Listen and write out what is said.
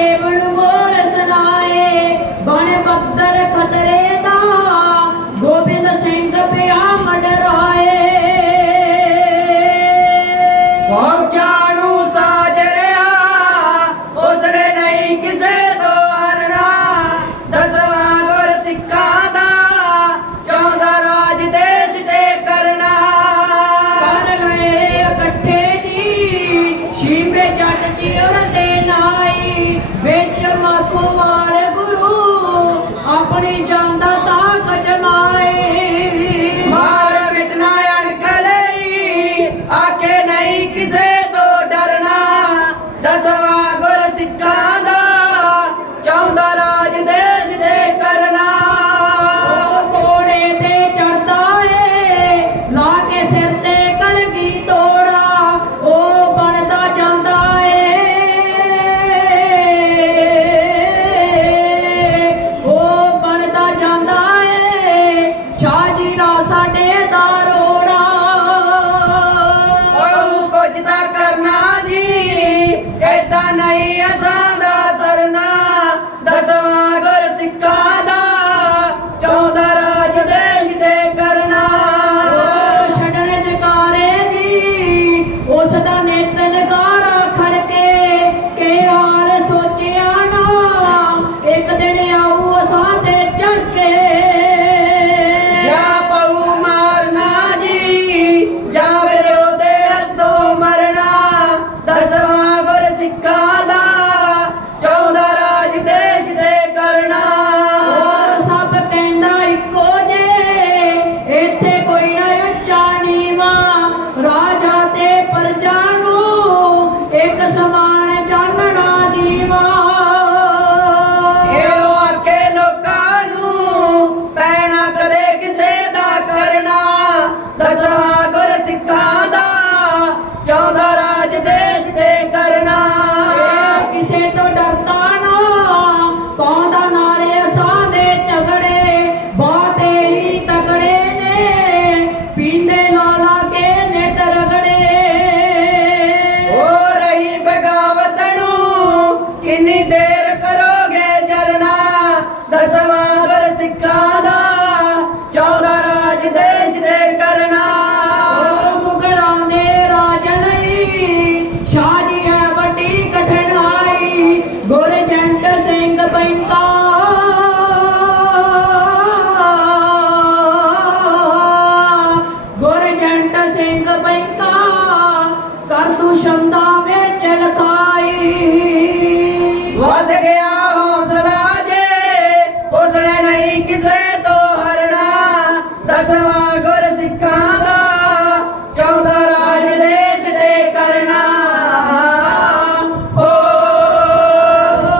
দেব ਨਹੀਂ ਨਹੀਂ ਕਿਸੇ ਤੋਂ ਹਰਣਾ ਦਸਵਾ